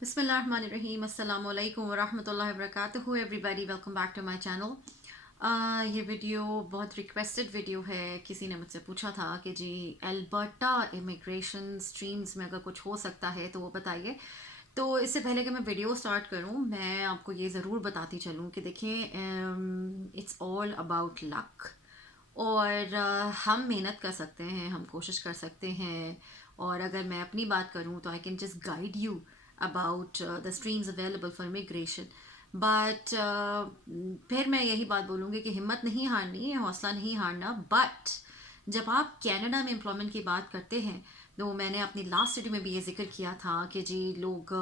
बिस्मिल्लाहिर्रहमानिर्रहीम अस्सलामुअलैकुम वरहमतुल्लाहि वबरकातुहू everybody welcome back to my channel. ये वीडियो बहुत रिक्वेस्टेड वीडियो है। किसी ने मुझसे पूछा था कि जी अल्बर्टा इमिग्रेशन स्ट्रीम्स में अगर कुछ हो सकता है तो वो बताइए। तो इससे पहले कि मैं वीडियो स्टार्ट करूं, मैं आपको ये ज़रूर बताती चलूं कि देखें, इट्स ऑल अबाउट लक। और हम मेहनत कर सकते हैं, हम कोशिश कर सकते हैं। और अगर मैं अपनी बात करूं तो I can just guide you about the streams available for immigration. But फिर मैं यही बात बोलूँगी कि हिम्मत नहीं हारनी है, हौसला नहीं हारना। बट जब आप कनाडा में एम्प्लॉयमेंट की बात करते हैं तो मैंने अपनी लास्ट वीडियो में भी ये जिक्र किया था कि जी लोग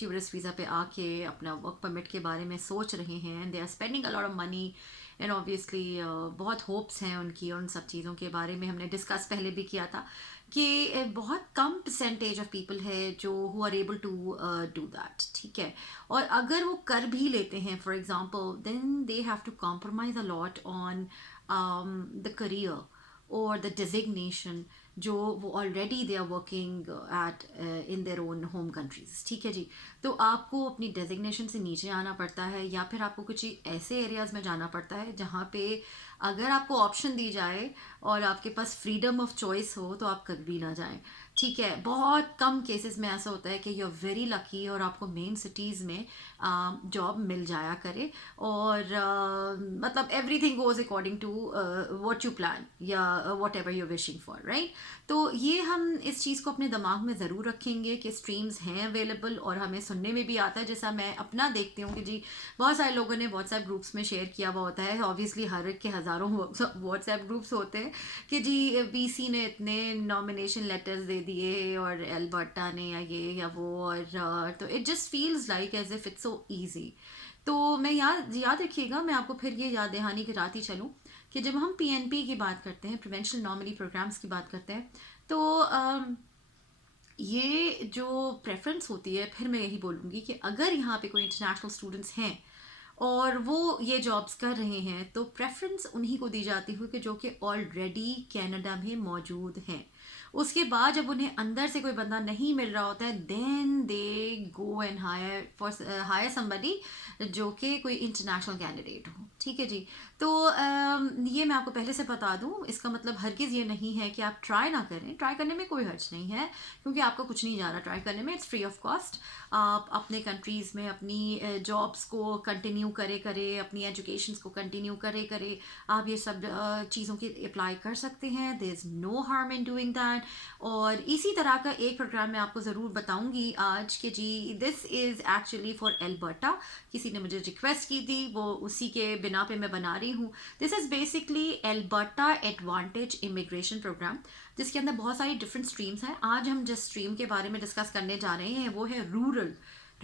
टूरिस्ट वीज़ा पे आके अपना वर्क परमिट के बारे में सोच रहे हैं। They are spending a lot of money and obviously बहुत होप्स हैं उनकी, और उन सब चीज़ों के बारे में हमने डिस्कस पहले भी किया था कि बहुत कम परसेंटेज ऑफ पीपल है जो who are able to do that. ठीक है, और अगर वो कर भी लेते हैं for example, then they have to compromise a lot on the career और द डिजिग्नेशन जो वो already they are working at in their own home countries. ठीक है जी, तो आपको अपनी डेजिग्नेशन से नीचे आना पड़ता है या फिर आपको कुछ ऐसे एरियाज में जाना पड़ता है जहाँ पे अगर आपको ऑप्शन दी जाए और आपके पास फ्रीडम ऑफ चॉइस हो तो आप कभी ना जाएं। ठीक है, बहुत कम केसेस में ऐसा होता है कि यू आर वेरी लकी और आपको मेन सिटीज़ में जॉब मिल जाया करे। और मतलब everything goes according to what you plan या whatever you wishing for, right. तो ये हम इस चीज़ को अपने दिमाग में ज़रूर रखेंगे कि स्ट्रीम्स हैं अवेलेबल, और हमें सुनने में भी आता है, जैसा मैं अपना देखती हूँ कि जी बहुत सारे लोगों ने व्हाट्सएप ग्रुप्स में शेयर किया हुआ होता है। ऑब्वियसली हर एक के हज़ारों व्हाट्सएप ग्रुप्स होते हैं कि जी बीसी ने इतने नॉमिनेशन लेटर्स दे दिए और एल्बर्टा ने या ये या वो, और तो it just feels like as if it's so easy. तो मैं याद याद रखिएगा, मैं आपको फिर ये याद दहानी कराती चलूँ कि जब हम पीएनपी की बात करते हैं, प्रिवेंशन नॉर्मली प्रोग्राम्स की बात करते हैं, तो ये जो प्रेफरेंस होती है, फिर मैं यही बोलूँगी कि अगर यहाँ पे कोई इंटरनेशनल स्टूडेंट्स हैं और वो ये जॉब्स कर रहे हैं तो प्रेफरेंस उन्हीं को दी जाती है कि जो कि ऑलरेडी कनाडा में मौजूद हैं। उसके बाद जब उन्हें अंदर से कोई बंदा नहीं मिल रहा होता है, then they go and hire somebody जो कि कोई इंटरनेशनल कैंडिडेट हो। ठीक है जी, तो ये मैं आपको पहले से बता दूं, इसका मतलब हरगिज़ ये नहीं है कि आप ट्राई ना करें। ट्राई करने में कोई हर्ज नहीं है क्योंकि आपको कुछ नहीं जा रहा ट्राई करने में, इट्स फ्री ऑफ कॉस्ट। आप अपने कंट्रीज़ में अपनी जॉब्स को कंटिन्यू करे अपनी एजुकेशन को कंटिन्यू करे आप ये सब चीज़ों की अप्लाई कर सकते हैं। There is no harm in doing that. और इसी तरह का एक प्रोग्राम मैं आपको ज़रूर बताऊंगी आज कि जी this is actually for Alberta. किसी ने मुझे रिक्वेस्ट की थी, वो उसी के बिना पे मैं बना रही हूँ। This is basically Alberta advantage immigration programme, जिसके अंदर बहुत सारी डिफरेंट स्ट्रीम्स हैं। आज हम जिस स्ट्रीम के बारे में डिस्कस करने जा रहे हैं वो है रूरल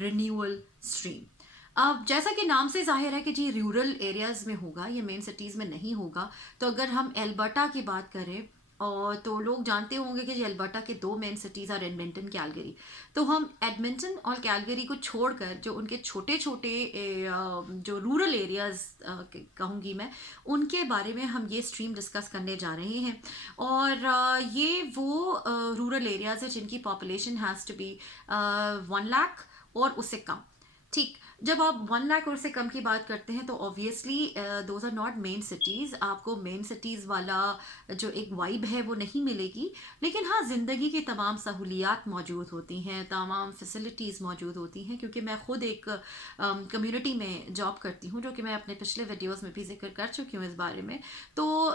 रिन्यूअल स्ट्रीम। अब जैसा कि नाम से जाहिर है कि जी रूरल एरियाज में होगा, ये मेन सिटीज़ में नहीं होगा। तो अगर हम एल्बर्टा की बात करें, और तो लोग जानते होंगे कि जी एल्बर्टा के दो main cities are Edmonton Calgary. तो हम एडमिंटन और कैलगरी को छोड़कर जो उनके छोटे छोटे जो रूरल एरियाज कहूँगी मैं, उनके बारे में हम ये स्ट्रीम डिस्कस करने जा रहे हैं। और ये वो रूरल एरियाज है जिनकी population has to be 1 lakh और उससे कम। ठीक, जब आप 1 लाख और से कम की बात करते हैं तो obviously those are not main cities. आपको मेन सिटीज़ वाला जो एक वाइब है वो नहीं मिलेगी, लेकिन हाँ ज़िंदगी की तमाम सहूलियात मौजूद होती हैं, तमाम फैसिलिटीज़ मौजूद होती हैं। क्योंकि मैं ख़ुद एक कम्युनिटी में जॉब करती हूँ, जो कि मैं अपने पिछले वीडियोस में भी जिक्र कर चुकी हूँ इस बारे में। तो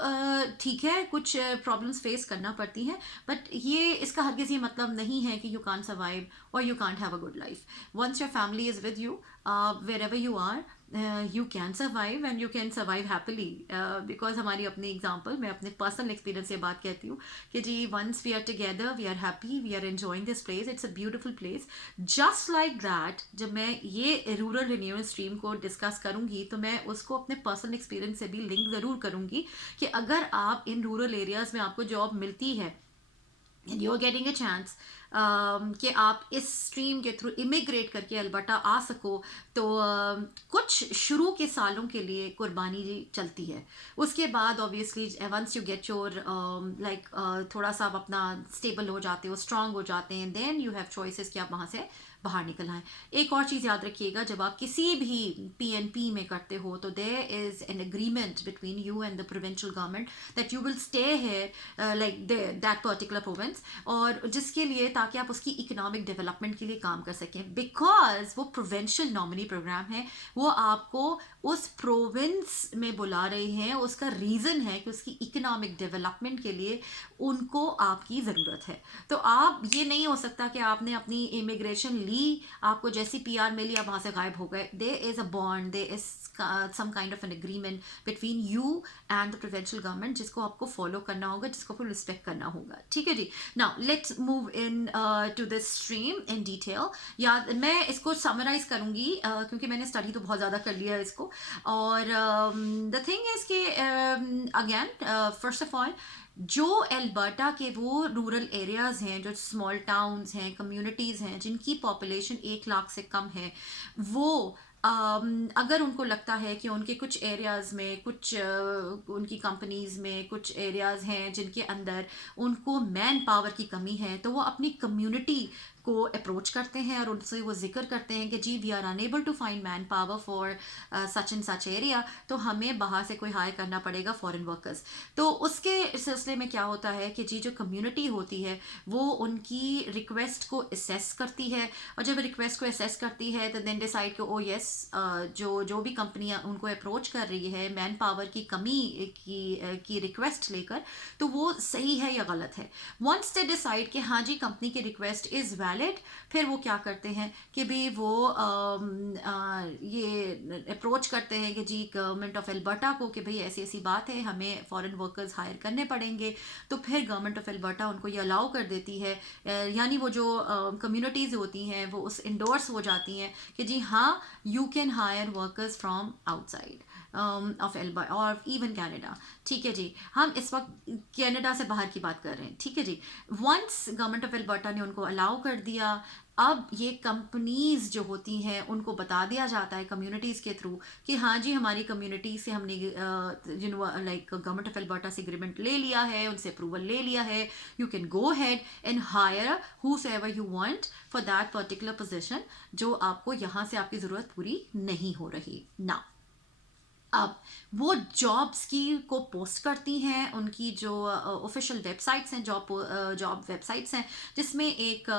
ठीक है, कुछ प्रॉब्लम्स फेस करना पड़ती हैं, बट ये इसका हरगिज़ ये मतलब नहीं है कि यू कांट सर्वाइव और you can't have a good life. Once your family is with you, wherever you are, you can survive and you can survive happily. Because हमारी अपनी एग्जाम्पल, मैं अपने पर्सनल एक्सपीरियंस से बात कहती हूँ कि जी once we are together, we are happy, we are enjoying this place, it's a beautiful place. Just like that, जब मैं ये रूरल रिन्यूअल स्ट्रीम को डिस्कस करूँगी तो मैं उसको अपने पर्सनल एक्सपीरियंस से भी लिंक ज़रूर करूँगी कि अगर आप इन रूरल एरियाज़ में आपको जॉब मिलती है and you're getting a chance, कि आप इस स्ट्रीम के थ्रू इमिग्रेट करके अल्बर्टा आ सको, तो कुछ शुरू के सालों के लिए कुर्बानी चलती है। उसके बाद obviously once you get your like थोड़ा सा आप अपना स्टेबल हो जाते हो, स्ट्रांग हो जाते हैं, देन यू हैव चॉइसेस कि आप वहाँ से बाहर निकल आए। एक और चीज़ याद रखिएगा, जब आप किसी भी पीएनपी में करते हो तो there is an agreement between you and the provincial government that you will stay here like that particular province, और जिसके लिए ताकि आप उसकी इकोनॉमिक डेवलपमेंट के लिए काम कर सकें, बिकॉज वो प्रोविंशियल नॉमिनी प्रोग्राम है, वो आपको उस प्रोविंस में बुला रहे हैं, उसका रीज़न है कि उसकी इकोनॉमिक डेवलपमेंट के लिए उनको आपकी ज़रूरत है। तो आप ये नहीं हो सकता कि आपने अपनी इमिग्रेशन ली, आपको जैसी पीआर मिली आप वहाँ से गायब हो गए। There is a bond, there is some kind of an agreement between you and the provincial government, जिसको आपको फॉलो करना होगा, जिसको आपको रिस्पेक्ट करना होगा। ठीक है जी। Now let's move in to this stream in detail. या मैं इसको समराइज करूंगी क्योंकि मैंने स्टडी तो बहुत ज़्यादा कर लिया है इसको। और द थिंग इज़ कि अगेन फर्स्ट ऑफ ऑल, जो एल्बर्टा के वो रूरल एरियाज़ हैं, जो स्मॉल टाउन्स हैं, कम्युनिटीज़ हैं जिनकी पॉपुलेशन 1 लाख से कम है, वो अगर उनको लगता है कि उनके कुछ एरियाज़ में कुछ उनकी कंपनीज़ में कुछ एरियाज़ हैं जिनके अंदर उनको मैन पावर की कमी है, तो वो अपनी कम्युनिटी को अप्रोच करते हैं और उनसे वो जिक्र करते हैं कि जी we are unable to find manpower for such and such area, तो हमें बाहर से कोई हायर करना पड़ेगा फॉरेन वर्कर्स। तो उसके सिलसिले में क्या होता है कि जी जो कम्युनिटी होती है वो उनकी रिक्वेस्ट को असेस करती है, और जब रिक्वेस्ट को असेस करती है तो देन डिसाइड कि ओ यस, जो भी कंपनियां उनको अप्रोच कर रही है मैन पावर की कमी की रिक्वेस्ट लेकर, तो वो सही है या गलत है। वंस दे डिसाइड कि हाँ जी कंपनी की रिक्वेस्ट इज़ वैलिड, फिर वो क्या करते हैं कि भी वो ये अप्रोच करते हैं कि जी गवर्नमेंट ऑफ एल्बर्टा को कि भाई ऐसी ऐसी बात है, हमें फॉरेन वर्कर्स हायर करने पड़ेंगे। तो फिर गवर्नमेंट ऑफ एल्बर्टा उनको ये अलाउ कर देती है, यानी वो जो कम्युनिटीज़ होती हैं वो उस इंडोर्स हो जाती हैं कि जी हाँ you can hire workers from outside of Alberta और इवन कनाडा। ठीक है जी, हम इस वक्त कनाडा से बाहर की बात कर रहे हैं। ठीक है जी, वंस गवर्नमेंट ऑफ एल्बर्टा ने उनको अलाउ कर दिया, अब ये कंपनीज जो होती हैं उनको बता दिया जाता है कम्युनिटीज़ के थ्रू कि हाँ जी हमारी कम्युनिटी से हमने लाइक गवर्नमेंट ऑफ एल्बर्टा से एग्रीमेंट ले लिया है, उनसे अप्रूवल ले लिया है, you can go ahead and hire whosoever you want for that particular position, जो आपको यहाँ से आपकी ज़रूरत पूरी नहीं हो रही ना। अब वो जॉब्स की को पोस्ट करती हैं उनकी जो ऑफिशियल वेबसाइट्स हैं, जॉब वेबसाइट्स हैं, जिसमें एक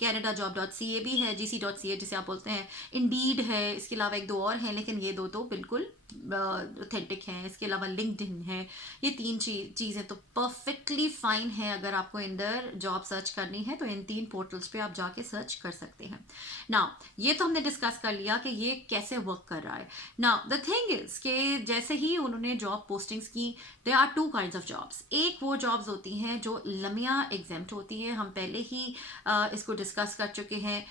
canada.job.ca भी है, gc.ca जिसे आप बोलते हैं, इंडीड है, इसके अलावा एक दो और हैं, लेकिन ये दो तो बिल्कुल ऑथेंटिक हैं। इसके अलावा लिंक्डइन है। ये तीन चीज़ें तो परफेक्टली फाइन है। अगर आपको इंदर जॉब सर्च करनी है तो इन तीन पोर्टल्स पे आप जाके सर्च कर सकते हैं। नाउ ये तो हमने डिस्कस कर लिया कि ये कैसे वर्क कर रहा है। नाउ द थिंग इज कि जैसे ही उन्होंने जॉब पोस्टिंग्स की, they are two kinds of jobs. एक वो जॉब्स होती हैं जो लमिया एग्जेम्प्ट होती है, हम पहले ही इसको डिस्कस कर चुके हैं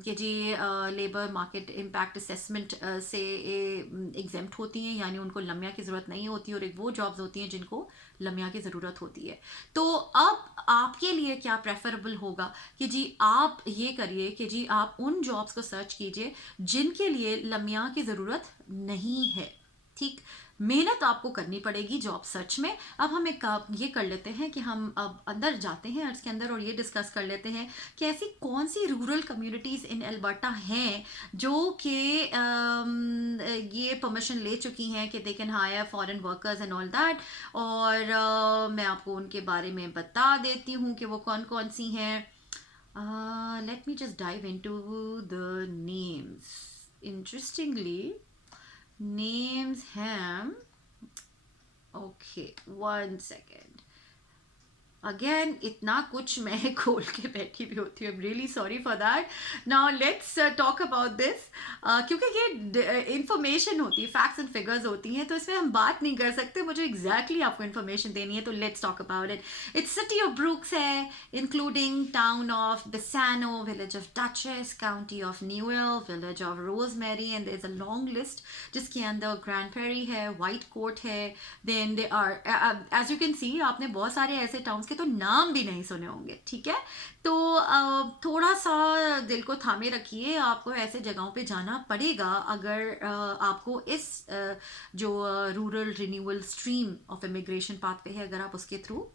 कि जी लेबर मार्केट इम्पैक्ट असेसमेंट से एग्जेम्प्ट होती हैं, यानी उनको लमिया की ज़रूरत नहीं होती, और एक वो जॉब्स होती हैं जिनको लमिया की ज़रूरत होती है। तो अब आपके लिए क्या प्रेफरेबल होगा कि जी आप ये करिए कि जी आप उन जॉब्स को सर्च कीजिए जिनके लिए लमिया की ज़रूरत नहीं है। ठीक, मेहनत आपको करनी पड़ेगी जॉब सर्च में। अब हम एक ये कर लेते हैं कि हम अब अंदर जाते हैं इसके अंदर और ये डिस्कस कर लेते हैं कि ऐसी कौन सी रूरल कम्युनिटीज़ इन एल्बर्टा हैं जो कि ये परमिशन ले चुकी हैं कि they can hire foreign workers and all that. और मैं आपको उनके बारे में बता देती हूँ कि वो कौन कौन सी हैं। Let me just dive into the names. Interestingly, names ham. Okay, 1 second. Again इतना कुछ मैं खोल के बैठी भी होती हूँ, really sorry for that. Now let's talk about this, क्योंकि ये इंफॉर्मेशन होती है, फैक्ट्स एंड फिगर्स होती हैं, तो इसमें हम बात नहीं कर सकते, मुझे एग्जैक्टली आपको इन्फॉर्मेशन देनी है, तो let's talk about it. It's city of Brooks है, including town of Bassano, village of Duchess, county of Newell, village of Rosemary, and there is a long list जिसके अंदर ग्रैंड पेरी है, Whitecourt है, then they are as you can see, आपने बहुत सारे ऐसे towns के तो नाम भी नहीं सुने होंगे, ठीक है। तो थोड़ा सा दिल को थामे रखिए, आपको ऐसे जगहों पे जाना पड़ेगा अगर आपको इस जो rural renewal stream of immigration path पे है, अगर आप उसके थ्रू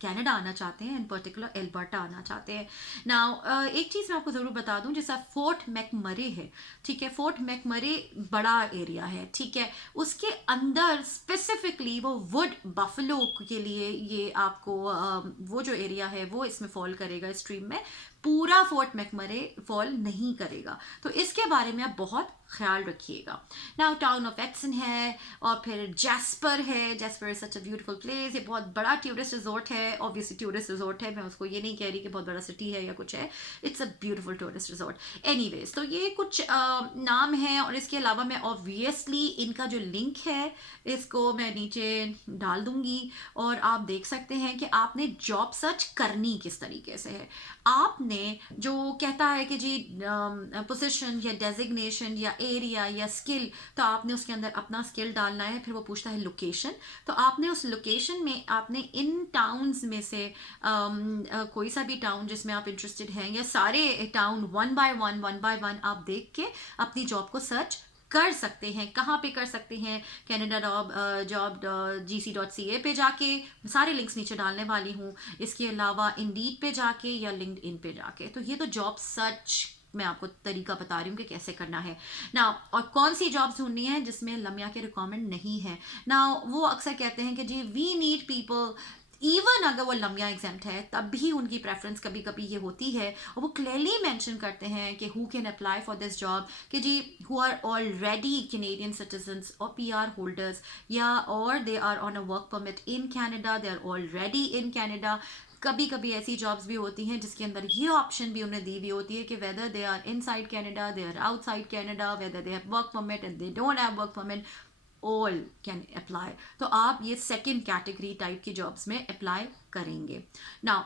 कनाडा आना चाहते हैं, इन पर्टिकुलर एल्बर्टा आना चाहते हैं। नाउ एक चीज़ मैं आपको ज़रूर बता दूं, जैसा फोर्ट मैकमरे है, ठीक है, फोर्ट मैकमरे बड़ा एरिया है, ठीक है, उसके अंदर स्पेसिफिकली वो वुड बफलो के लिए ये आपको वो जो एरिया है वो इसमें फॉल करेगा स्ट्रीम में, पूरा फोर्ट मैकमरे फॉल नहीं करेगा। तो इसके बारे में आप बहुत ख्याल रखिएगा। नाउ टाउन ऑफ एक्सन है, और फिर जैस्पर है। Jasper is such a beautiful place, ये बहुत बड़ा टूरिस्ट रिजॉर्ट है, ऑब्वियसली टूरिस्ट रिजॉर्ट है, मैं उसको ये नहीं कह रही कि बहुत बड़ा सिटी है या कुछ है, it's a beautiful tourist resort. Anyways, तो ये कुछ नाम है, और इसके अलावा मैं ऑब्वियसली इनका जो लिंक है इसको मैं नीचे डाल दूंगी, और आप देख सकते हैं कि आपने जॉब सर्च करनी किस तरीके से है। आपने जो कहता है कि जी पोजीशन या डेजिग्नेशन या एरिया या स्किल, तो आपने उसके अंदर अपना स्किल डालना है, फिर वो पूछता है लोकेशन, तो आपने उस लोकेशन में आपने इन टाउन्स में से कोई सा भी टाउन जिसमें आप इंटरेस्टेड हैं, या सारे टाउन वन बाय वन आप देख के अपनी जॉब को सर्च कर सकते हैं। कहाँ पे कर सकते हैं? कैनेडा जॉब GC.ca पे जाके, सारे लिंक्स नीचे डालने वाली हूँ। इसके अलावा इंडीड पे जाके या लिंक्डइन पे जाके। तो ये तो जॉब सर्च मैं आपको तरीका बता रही हूँ कि कैसे करना है ना, और कौन सी जॉब्स ढूंढनी है जिसमें लम्या के रिक्वायरमेंट नहीं है ना। वो अक्सर कहते हैं कि जी वी नीड पीपल, इवन अगर वो लम्या एग्जाम्प्ट है तब भी उनकी प्रेफरेंस कभी कभी ये होती है, और वो क्लियरली मेंशन करते हैं कि who can apply for this job, कि जी who are already Canadian citizens और PR होल्डर्स, या और they are on a work permit in Canada, they are already in Canada. कभी कभी ऐसी जॉब्स भी होती हैं जिसके अंदर ये ऑप्शन भी उन्हें दी हुई होती है कि whether they are inside Canada, they are outside Canada, whether they have work permit and they don't have work permit, all can apply. तो आप ये सेकेंड कैटेगरी टाइप की जॉब्स में अप्लाई करेंगे। नाउ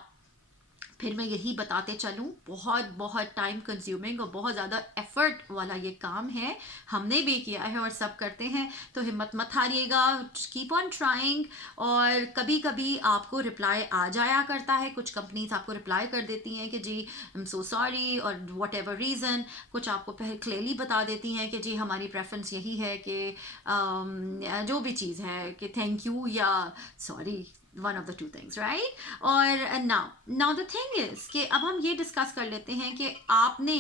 फिर मैं यही बताते चलूँ, बहुत बहुत टाइम कंज्यूमिंग और बहुत ज़्यादा एफर्ट वाला ये काम है, हमने भी किया है और सब करते हैं, तो हिम्मत मत हारिएगा, कीप ऑन ट्राइंग। और कभी कभी आपको रिप्लाई आ जाया करता है, कुछ कंपनीज आपको रिप्लाई कर देती हैं कि जी आई एम सो सॉरी, और वट एवर रीज़न, कुछ आपको पहले क्लियरली बता देती हैं कि जी हमारी प्रेफरेंस यही है कि जो भी चीज़ है कि थैंक यू या sorry, one of the two things, right. और नाउ द थिंग इज कि अब हम ये डिस्कस कर लेते हैं कि आपने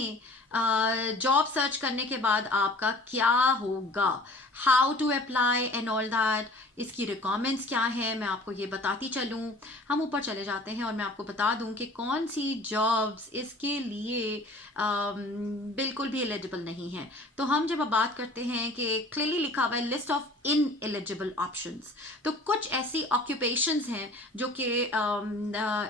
जॉब सर्च करने के बाद आपका क्या होगा, how to apply and all that, इसकी रिक्वायरमेंट्स क्या है, मैं आपको ये बताती चलूँ। हम ऊपर चले जाते हैं और मैं आपको बता दूँ कि कौन सी जॉब्स इसके लिए बिल्कुल भी एलिजिबल नहीं है। तो हम जब अब बात करते हैं कि क्लियरली लिखा हुआ है list of in eligible options, तो कुछ ऐसी ऑक्यूपेशंस हैं जो कि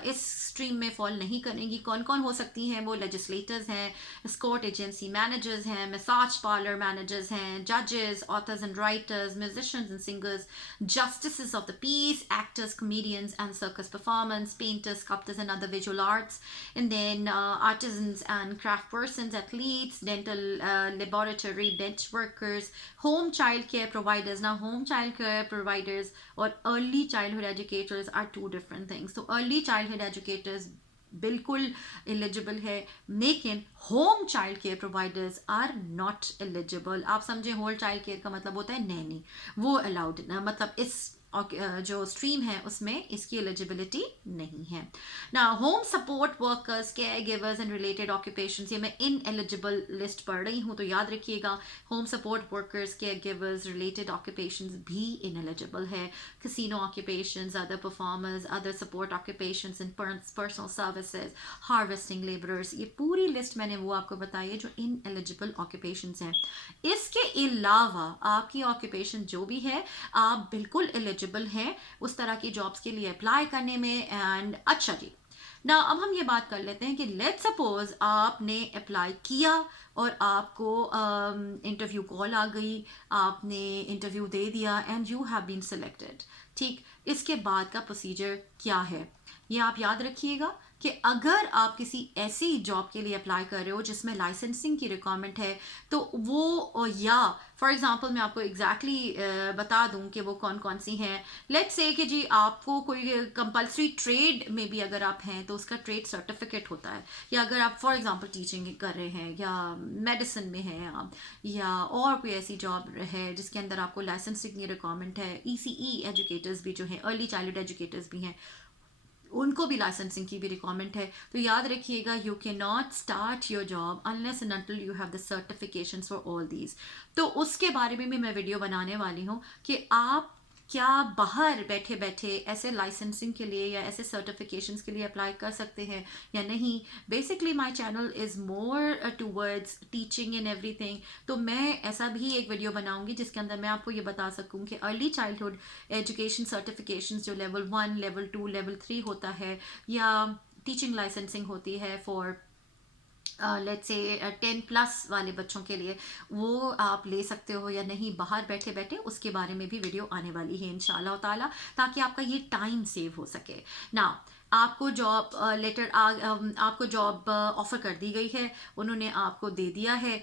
इस स्ट्रीम में फॉल नहीं करेंगी। कौन कौन हो सकती हैं वो? लेजिस्लेटर्स हैं, स्कोर्ट एजेंसी मैनेजर्स हैं, मसाज पार्लर मैनेजर्स हैं, जजेस, authors and writers, musicians and singers, justices of the peace, actors, comedians, and circus performers, painters, sculptors, and other visual arts, and then artisans and craft persons, athletes, dental laboratory bench workers, home child care providers. Now, home child care providers or early childhood educators are two different things. So, early childhood educators बिल्कुल eligible है, लेकिन home child care providers are not eligible. आप समझे, home child care का मतलब होता है नैनी, वो अलाउड, मतलब इस जो स्ट्रीम है उसमें इसकी एलिजिबिलिटी नहीं है ना। Home support workers, care givers and related occupations, ये मैं इन एलिजिबल लिस्ट पढ़ रही हूँ, तो याद रखिएगा home support workers, caregivers, related occupations भी इन एलिजिबल है। Casino occupations, other performers, other support occupations in personal services, harvesting labourers, ये पूरी लिस्ट मैंने वो आपको बताई है जो इन एलिजिबल ऑक्यूपेशंस हैं। इसके अलावा आपकी ऑक्यूपेशन जो भी है आप बिल्कुल एलिजिबल है उस तरह की जॉब्स के लिए अप्लाई करने में। एंड अच्छा जी, ना अब हम ये बात कर लेते हैं कि लेट्स सपोज आपने अप्लाई किया और आपको इंटरव्यू कॉल आ गई, आपने इंटरव्यू दे दिया and you have been selected. ठीक, इसके बाद का प्रोसीजर क्या है ये आप याद रखिएगा। कि अगर आप किसी ऐसी जॉब के लिए अप्लाई कर रहे हो जिसमें लाइसेंसिंग की रिक्वायरमेंट है, तो वो या फॉर एग्जांपल मैं आपको बता दूं कि वो कौन कौन सी हैं। लेट्स से कि जी आपको कोई कंपलसरी ट्रेड में भी अगर आप हैं तो उसका ट्रेड सर्टिफिकेट होता है, या अगर आप फॉर एग्जांपल टीचिंग कर रहे हैं या मेडिसिन में हैं आप, या और कोई ऐसी जॉब है जिसके अंदर आपको लाइसेंसिंग की रिक्वायरमेंट है। ईसीई एजुकेटर्स भी जो हैं, अर्ली चाइल्डहुड एजुकेटर्स भी हैं, उनको भी लाइसेंसिंग की भी रिक्वायरमेंट है। तो याद रखिएगा, you can not start your job unless and until you have the certifications for all these. तो उसके बारे में भी मैं वीडियो बनाने वाली हूँ कि आप क्या बाहर बैठे बैठे ऐसे लाइसेंसिंग के लिए या ऐसे सर्टिफिकेशंस के लिए अप्लाई कर सकते हैं या नहीं। Basically my channel is more towards teaching in everything. तो मैं ऐसा भी एक वीडियो बनाऊंगी जिसके अंदर मैं आपको ये बता सकूं कि अर्ली चाइल्डहुड एजुकेशन सर्टिफिकेशंस जो लेवल 1, लेवल 2, लेवल 3 होता है, या टीचिंग लाइसेंसिंग होती है फॉर लेट्स से 10+ वाले बच्चों के लिए, वो आप ले सकते हो या नहीं बाहर बैठे बैठे, उसके बारे में भी वीडियो आने वाली है इंशाल्लाह ताला, ताकि आपका ये टाइम सेव हो सके ना। आपको जॉब लेटर आपको जॉब ऑफर कर दी गई है, उन्होंने आपको दे दिया है।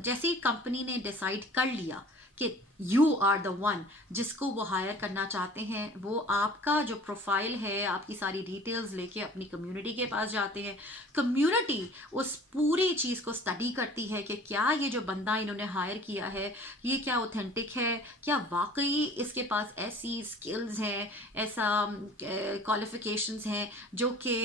जैसे ही कंपनी ने डिसाइड कर लिया कि यू आर द वन जिसको वो हायर करना चाहते हैं, वो आपका जो प्रोफाइल है, आपकी सारी डिटेल्स लेके अपनी कम्युनिटी के पास जाते हैं। कम्युनिटी उस पूरी चीज़ को स्टडी करती है कि क्या ये जो बंदा इन्होंने हायर किया है ये क्या ऑथेंटिक है, क्या वाकई इसके पास ऐसी स्किल्स हैं, ऐसा क्वालिफिकेशंस हैं जो कि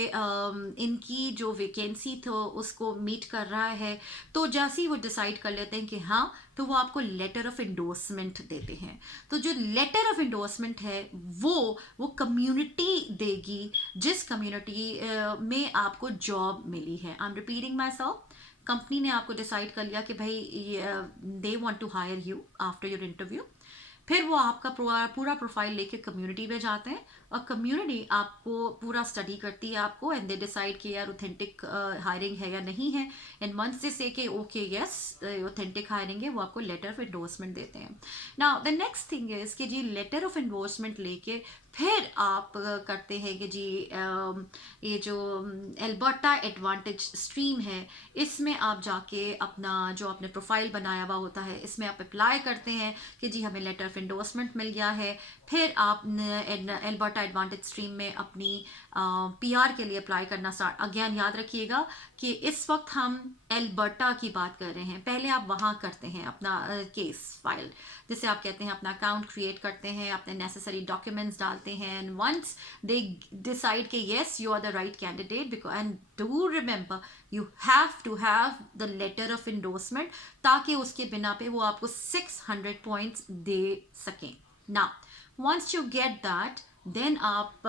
इनकी जो वैकेंसी तो उसको मीट कर रहा है। तो जैसे ही वो डिसाइड कर लेते हैं कि हाँ, तो वो आपको लेटर ऑफ इंडोर्समेंट देते हैं। तो जो लेटर ऑफ इंडोर्समेंट है वो कम्युनिटी देगी जिस कम्युनिटी में आपको जॉब मिली है। I am repeating myself, company ने आपको डिसाइड कर लिया कि भाई they want to hire you after your interview. फिर वो आपका पूरा प्रोफाइल लेके कम्युनिटी में जाते हैं, और कम्युनिटी आपको पूरा स्टडी करती है आपको, एंड दे डिसाइड कि यार ऑथेंटिक हायरिंग है या नहीं है। एंड वंस दे से कि ओके यस ऑथेंटिक हायरिंग है, वो आपको लेटर ऑफ एंडोर्समेंट देते हैं। Now the next thing is कि जी लेटर ऑफ एंडोर्समेंट लेके फिर आप करते हैं कि जी ये जो एल्बर्टा एडवांटेज स्ट्रीम है, इसमें आप जाके अपना जो आपने प्रोफाइल बनाया हुआ होता है इसमें आप अप्लाई करते हैं कि जी हमें लेटर ऑफ एंडोर्समेंट मिल गया है। फिर आप एल्बर्टा एडवांटेज स्ट्रीम में अपनी पीआर के लिए अप्लाई करना स्टार्ट। अगेन याद रखिएगा कि इस वक्त हम एल्बर्टा की बात कर रहे हैं, पहले आप वहाँ करते हैं अपना केस फाइल, जिसे आप कहते हैं अपना अकाउंट क्रिएट करते हैं, अपने नेसेसरी डॉक्यूमेंट्स डालते हैं, एंड वंस दे डिसाइड कि yes you are the right candidate, because and do remember you have to have the letter of endorsement, ताकि उसके बिना पे वो आपको 600 पॉइंट्स दे सकें ना। Once you get that, then आप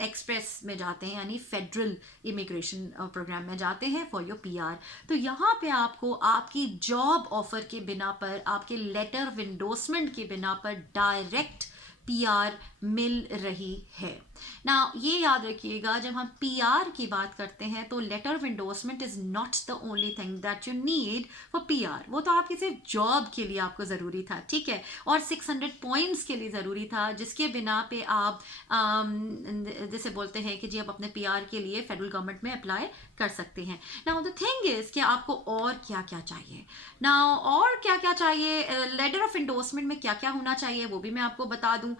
एक्सप्रेस में जाते हैं, यानी फेडरल इमिग्रेशन प्रोग्राम में जाते हैं फॉर योर पीआर। तो यहाँ पे आपको आपकी जॉब ऑफर के बिना पर, आपके लेटर ऑफ इंडोर्समेंट के बिना पर डायरेक्ट पीआर मिल रही है ना। ये याद रखिएगा, जब हम पीआर की बात करते हैं तो letter of endorsement is not the only thing that you need for PR. वो तो आपकी सिर्फ जॉब के लिए आपको ज़रूरी था, ठीक है, और 600 पॉइंट्स के लिए ज़रूरी था, जिसके बिना पे आप जैसे बोलते हैं कि जी आप अपने पीआर के लिए फेडरल गवर्नमेंट में अप्लाई कर सकते हैं। नाउ द थिंग इज कि आपको और क्या क्या चाहिए। नाउ और क्या क्या चाहिए, लेटर ऑफ इंडोर्समेंट में क्या क्या होना चाहिए वो भी मैं आपको बता दूं।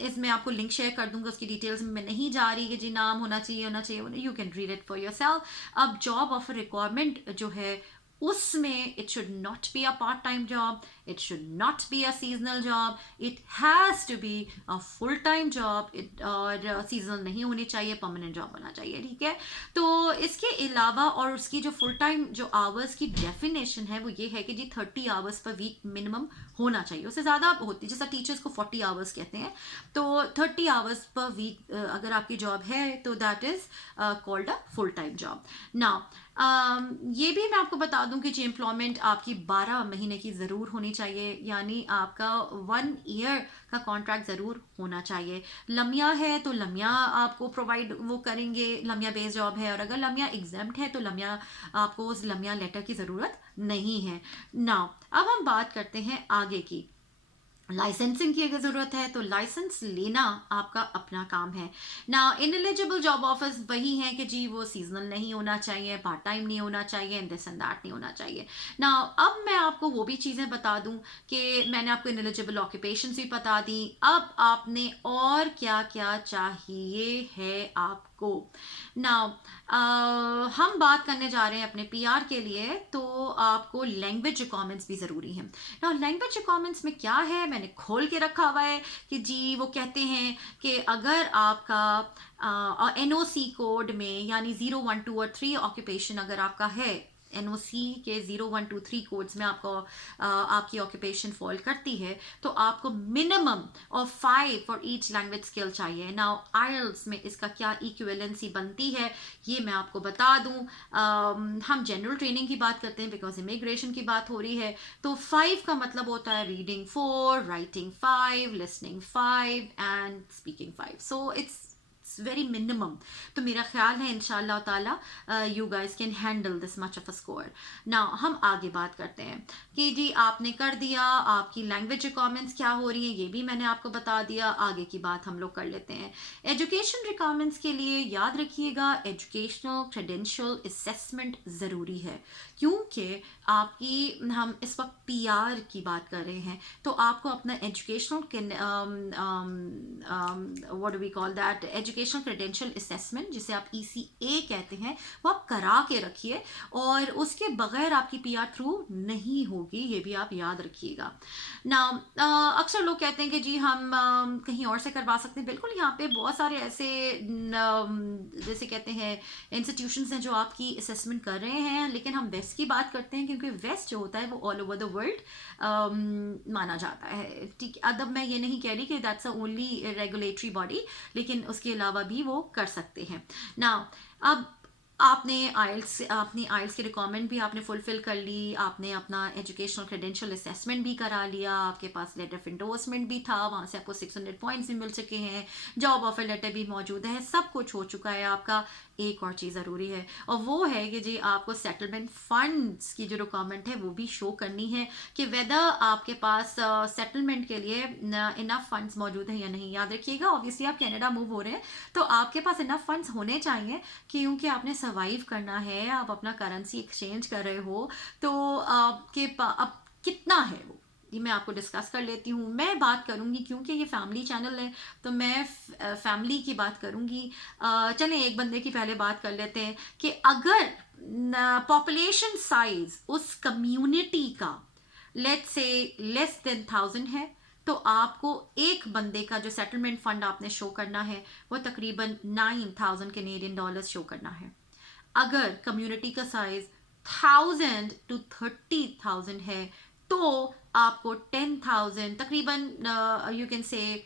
इसमें आपको लिंक शेयर कर दूंगा, उसकी डिटेल्स में मैं नहीं जा रही कि जी नाम होना चाहिए, you can read it for yourself. अब जॉब ऑफर रिक्वायरमेंट जो है उसमें it should not be a part time job, it should not be a seasonal job, it has to be a full time job. और seasonal नहीं होनी चाहिए, permanent job होना चाहिए, ठीक है। तो इसके अलावा और उसकी जो फुल टाइम जो आवर्स की डेफिनेशन है वो ये है कि जी 30 आवर्स पर वीक मिनिमम होना चाहिए, उससे ज़्यादा होती है, जैसा टीचर्स को 40 आवर्स कहते हैं, तो 30 आवर्स पर वीक अगर आपकी जॉब है तो that is called a full time job. Now ये भी मैं आपको बता दूं कि जी एम्प्लॉयमेंट आपकी 12 महीने की ज़रूर होनी चाहिए, यानी आपका 1 ईयर का कॉन्ट्रैक्ट ज़रूर होना चाहिए। लमिया है तो लमिया आपको प्रोवाइड वो करेंगे, लमिया बेस्ड जॉब है, और अगर लमिया एग्जाम्प्ट है तो लमिया आपको उस लमिया लेटर की ज़रूरत नहीं है ना। अब हम बात करते हैं आगे की। लाइसेंसिंग की अगर ज़रूरत है तो लाइसेंस लेना आपका अपना काम है ना। इनएलिजिबल जॉब ऑफर्स वही हैं कि जी वो सीजनल नहीं होना चाहिए, पार्ट टाइम नहीं होना चाहिए, एंड दिस एंड दैट नहीं होना चाहिए ना। अब मैं आपको वो भी चीज़ें बता दूं कि मैंने आपको इनएलिजिबल ऑक्यूपेशंस भी बता दी, अब आपने और क्या क्या चाहिए है आपको ना। हम बात करने जा रहे हैं अपने पीआर के लिए, तो आपको लैंग्वेज रिक्वायरमेंट्स भी ज़रूरी हैं ना। लैंग्वेज रिक्वायरमेंट्स में क्या है, मैंने खोल के रखा हुआ है कि जी वो कहते हैं कि अगर आपका एनओसी कोड में यानी 0 1 2 और 3 ऑक्यूपेशन अगर आपका है, एनओसी के 0 1 2 3 कोड्स में आपको आपकी ऑक्यूपेशन फॉल करती है, तो आपको minimum of 5 for each language skill चाहिए। नाउ आइल्स में इसका क्या इक्विवेलेंसी बनती है ये मैं आपको बता दूं। हम जनरल ट्रेनिंग की बात करते हैं बिकॉज इमिग्रेशन की बात हो रही है, तो 5 का मतलब होता है reading 4, writing 5, listening 5 and speaking 5, so it's very minimum. तो मेरा ख्याल है इंशाल्लाह ताला you guys can handle this much of a score. Now हम आगे बात करते हैं कि जी आपने कर दिया, आपकी लैंग्वेज रिक्वायरमेंट्स क्या हो रही है ये भी मैंने आपको बता दिया, आगे की बात हम लोग कर लेते हैं। एजुकेशन रिक्वायरमेंट्स के लिए याद रखिएगा एजुकेशनल क्रेडेंशियल असेसमेंट ज़रूरी है, क्योंकि आपकी हम इस वक्त पीआर की बात कर रहे हैं, तो आपको अपना educational what do we call that educational credential assessment, जिसे आप ईसीए कहते हैं, वो आप करा के रखिए, और उसके बगैर आपकी पीआर थ्रू नहीं होगी, ये भी आप याद रखिएगा ना। अक्सर लोग कहते हैं कि जी हम कहीं और से करवा सकते हैं, बिल्कुल यहाँ पे बहुत सारे ऐसे जैसे कहते हैं इंस्टीट्यूशंस हैं जो आपकी असेसमेंट कर रहे हैं, लेकिन हम वेस्ट की बात करते हैं क्योंकि वेस्ट जो होता है वो ऑल ओवर द वर्ल्ड माना जाता है। ठीक, अदब मैं ये नहीं कह रही कि that's a only regulatory body, लेकिन उसके अलावा भी वो कर सकते हैं ना। अब आपने आइल्स की रिक्वायरमेंट भी आपने फुलफिल कर ली, आपने अपना एजुकेशनल क्रेडेंशियल असेसमेंट भी करा लिया, आपके पास लेटर ऑफ इंडोर्समेंट भी था, वहाँ से आपको 600 पॉइंट्स भी मिल चुके हैं, जॉब ऑफर लेटर भी मौजूद है, सब कुछ हो चुका है आपका। एक और चीज़ ज़रूरी है और वो है कि जी आपको सेटलमेंट फंड्स की जो रिक्वायरमेंट है वो भी शो करनी है कि वेदर आपके पास सेटलमेंट के लिए इनफ फंड्स मौजूद हैं या नहीं। याद रखिएगा ऑब्वियसली आप कनाडा मूव हो रहे हैं तो आपके पास इनफ फंड्स होने चाहिए, क्योंकि आपने सर्वाइव करना है, आप अपना करेंसी एक्सचेंज कर रहे हो, तो आपके अब कितना है वो ये मैं आपको डिस्कस कर लेती हूँ। मैं बात करूँगी क्योंकि ये फैमिली चैनल है तो मैं फैमिली की बात करूँगी। चलें एक बंदे की पहले बात कर लेते हैं कि अगर पॉपुलेशन साइज उस कम्युनिटी का लेट्स से लेस देन 1000 है, तो आपको एक बंदे का जो सेटलमेंट फंड आपने शो करना है वो तकरीबन 9000 कैनेडियन डॉलर्स शो करना है। अगर कम्युनिटी का साइज 1000 to 30,000 है तो आपको 10,000 तकरीबन यू कैन से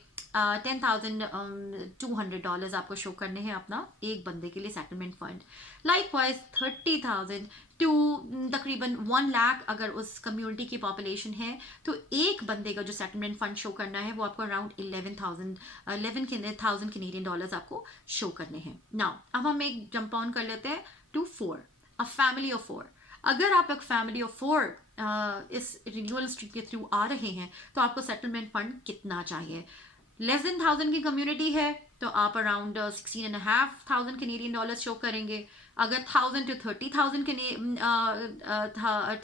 $10,200 आपको शो करने हैं अपना एक बंदे के लिए सेटलमेंट फंड। लाइकवाइज 30,000 टू तकरीबन 1 लाख अगर उस कम्युनिटी की पॉपुलेशन है तो एक बंदे का जो सेटलमेंट फंड शो करना है वो आपको अराउंड 11,000 कैनेडियन डॉलर्स आपको शो करने हैं। नाउ अब हम एक जंप ऑन कर लेते हैं टू 4, अ फैमिली ऑफ 4। अगर आप एक फैमिली ऑफ 4 इस रिन्यूअल स्ट्रीट के थ्रू आ रहे हैं तो आपको सेटलमेंट फंड कितना चाहिए। लेस देन 1000 की कम्युनिटी है तो आप अराउंड 16,500 कैनेडियन डॉलर्स शो करेंगे। अगर 1000 to 30,000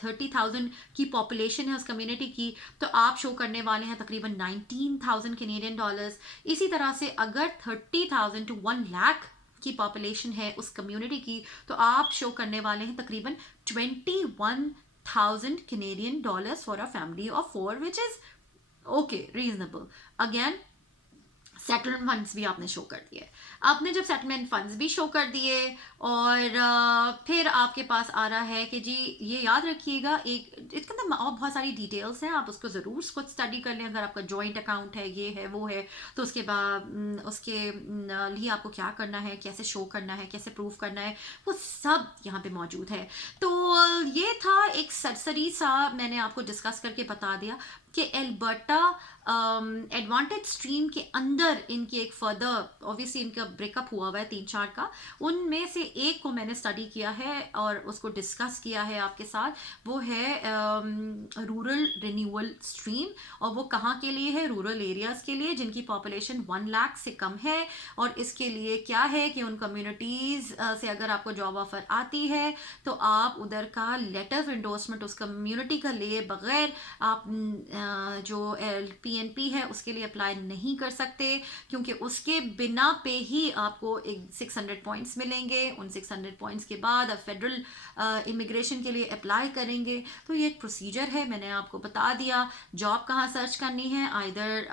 30,000 की पॉपुलेशन है उस कम्युनिटी की तो आप शो करने वाले हैं तकरीबन 19,000 कैनेडियन डॉलर्स। इसी तरह से अगर 30,000 to 1 लाख की पॉपुलेशन है उस कम्युनिटी की तो आप शो करने वाले हैं तकरीबन 21,000 Canadian dollars for a family of 4, which is okay reasonable. Again settlement funds भी आपने शो कर दिए। आपने जब सेटलमेंट फंड्स भी शो कर दिए और फिर आपके पास आ रहा है कि जी ये याद रखिएगा एक इसके अंदर और बहुत सारी डिटेल्स हैं, आप उसको ज़रूर खुद स्टडी कर लें। अगर आपका जॉइंट अकाउंट है, ये है वो है, तो उसके बाद उसके लिए आपको क्या करना है, कैसे शो करना है, कैसे प्रूफ करना है, वो सब यहाँ पे मौजूद है। तो ये था एक सरसरी सा मैंने आपको डिस्कस करके बता दिया। कि एल्बर्टा एडवांटेज स्ट्रीम के अंदर इनकी एक फर्दर, ऑब्वियसली इनका ब्रेकअप हुआ हुआ है 3-4 का, उनमें से एक को मैंने स्टडी किया है और उसको डिस्कस किया है आपके साथ। वो है रूरल रिन्यूअल स्ट्रीम, और वो कहाँ के लिए है? रूरल एरियाज़ के लिए जिनकी पॉपुलेशन 1 लाख से कम है। और इसके लिए क्या है कि उन कम्युनिटीज़ से अगर आपको जॉब ऑफर आती है तो आप उधर का लेटर ऑफ इंडोर्समेंट उस कम्युनिटी का लिए बगैर आप जो PNP है उसके लिए अप्लाई नहीं कर सकते, क्योंकि उसके बिना पे ही आपको एक 600 पॉइंट्स मिलेंगे। उन 600 पॉइंट्स के बाद आप फेडरल इमिग्रेशन के लिए अप्लाई करेंगे। तो ये एक प्रोसीजर है, मैंने आपको बता दिया। जॉब कहाँ सर्च करनी है? आइदर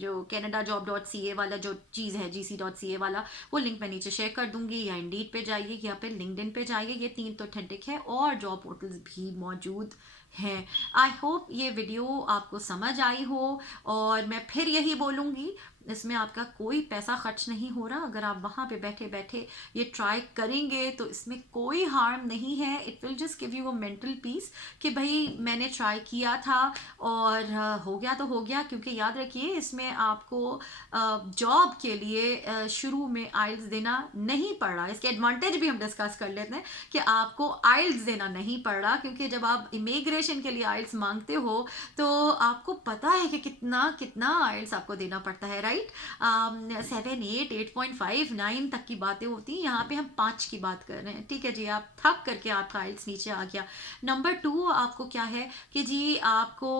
जो canada.job.ca वाला जो चीज़ है, gc.ca वाला, वो लिंक मैं नीचे शेयर कर दूंगी, या इंडीड पे जाइए या फिर लिंक्डइन पे जाइए। ये 3 तो ऑथेंटिक है, और जॉब पोर्टल्स भी मौजूद हैं। आई होप ये वीडियो आपको समझ आई हो, और मैं फिर यही बोलूँगी, इसमें आपका कोई पैसा खर्च नहीं हो रहा। अगर आप वहाँ पे बैठे बैठे ये ट्राई करेंगे तो इसमें कोई हार्म नहीं है। It will just give you a mental peace कि भाई मैंने ट्राई किया था और हो गया तो हो गया। क्योंकि याद रखिए, इसमें आपको जॉब के लिए शुरू में आइल्स देना नहीं पड़ रहा। इसके एडवांटेज भी हम डिस्कस कर लेते हैं कि आपको आइल्स देना नहीं पड़ रहा, क्योंकि जब आप इमिग्रेशन के लिए आइल्स मांगते हो तो आपको पता है कि कितना कितना आइल्स आपको देना पड़ता है, राइट? 7, 8, 8.5, 9 तक की बातें होती हैं। यहाँ पे हम 5 की बात कर रहे हैं, ठीक है जी। आप थक करके आपका आइल्स नीचे आ गया। नंबर 2 आपको क्या है कि जी आपको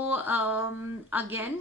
again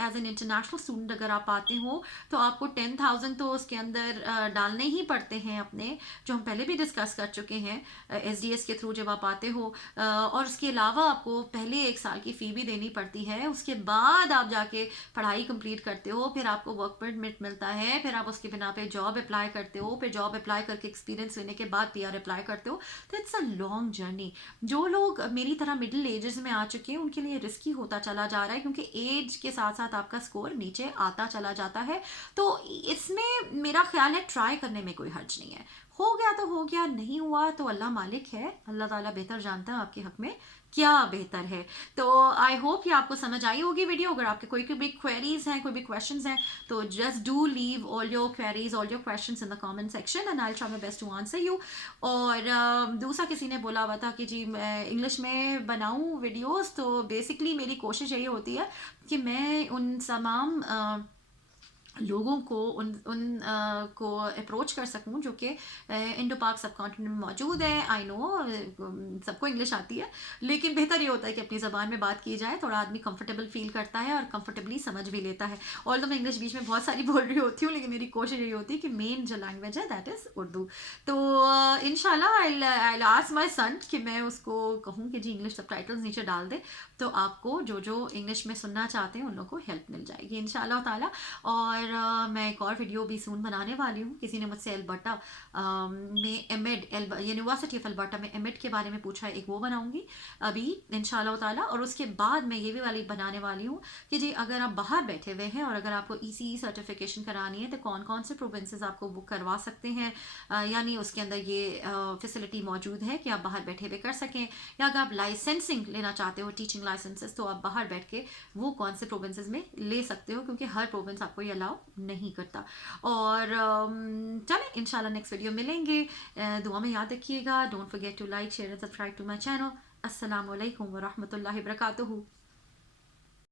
as an international student अगर आप आते हो तो आपको 10,000 तो उसके अंदर डालने ही पड़ते हैं अपने, जो हम पहले भी डिस्कस कर चुके हैं SDS के थ्रू जब आप आते हो। और उसके अलावा आपको पहले 1 साल की फ़ी भी देनी पड़ती है। उसके बाद आप जाके पढ़ाई कंप्लीट करते हो, फिर आपको वर्क परमिट मिलता है, फिर आप उसके बिना पे जॉब अप्लाई करते हो, फिर जॉब अप्लाई करके एक्सपीरियंस लेने के बाद PR अप्लाई करते हो। तो इट्स अ लॉन्ग जर्नी। जो लोग मेरी तरह मिडिल एजेस में आ चुके हैं उनके लिए रिस्की होता चला जा रहा है, क्योंकि एज के साथ साथ आपका स्कोर नीचे आता चला जाता है। तो इसमें मेरा ख्याल है ट्राई करने में कोई हर्ज नहीं है। हो गया तो हो गया, नहीं हुआ तो अल्लाह मालिक है, अल्लाह ताला बेहतर जानता है आपके हक में क्या बेहतर है। तो आई होप ये आपको समझ आई होगी वीडियो। अगर आपके कोई भी क्वेरीज हैं, कोई भी क्वेश्चंस हैं, तो just do leave all your queries, all your questions in the comment section and I will try my best to answer you. और दूसरा किसी ने बोला हुआ था कि जी मैं इंग्लिश में बनाऊं वीडियोस, तो बेसिकली मेरी कोशिश यही होती है कि मैं उन तमाम लोगों को को अप्रोच कर सकूं जो कि इंडो पाक सब कॉन्टिनेंट में मौजूद है। आई नो सबको इंग्लिश आती है, लेकिन बेहतर ये होता है कि अपनी ज़बान में बात की जाए, थोड़ा आदमी कंफर्टेबल फील करता है और कंफर्टेबली समझ भी लेता है। और तो मैं इंग्लिश बीच में बहुत सारी बोल रही होती हूँ, लेकिन मेरी कोशिश यही होती है कि मेन जो लैंग्वेज है दैट इज़ उर्दू। तो इंशाल्लाह आई आस्क माय सन कि मैं उसको कहूँ कि जी इंग्लिश सबटाइटल्स नीचे डाल दे, तो आपको जो जो इंग्लिश में सुनना चाहते हैं उन लोगों को हेल्प मिल जाएगी इंशाल्लाह ताला। और मैं एक और वीडियो भी सून बनाने वाली हूँ। किसी ने मुझसे एल्बर्टा में एमिड यूनिवर्सिटी ऑफ एल्बर्टा में एमिड के बारे में पूछा है, एक वो बनाऊंगी अभी इंशाल्लाह ताला। और उसके बाद मैं ये भी वाली बनाने वाली हूँ कि जी अगर आप बाहर बैठे हुए हैं और अगर आपको ECE सर्टिफिकेशन करानी है तो कौन कौन से प्रोविंसेस आपको बुक करवा सकते हैं, यानी उसके अंदर ये फैसिलिटी मौजूद है कि आप बाहर बैठे हुए कर सकें। या अगर आप लाइसेंसिंग लेना चाहते हो, टीचिंग लाइसेंसेस, तो आप बाहर बैठ के वो कौन से प्रोविंसेस में ले सकते हो, क्योंकि हर प्रोविंस आपको ये अलाउ नहीं करता। और चलें इंशाल्लाह नेक्स्ट वीडियो मिलेंगे। दुआ में याद रखिएगा। Don't forget to like, share and subscribe to my channel. अस्सलाम वालेकुम व रहमतुल्लाहि व बरकातुहू।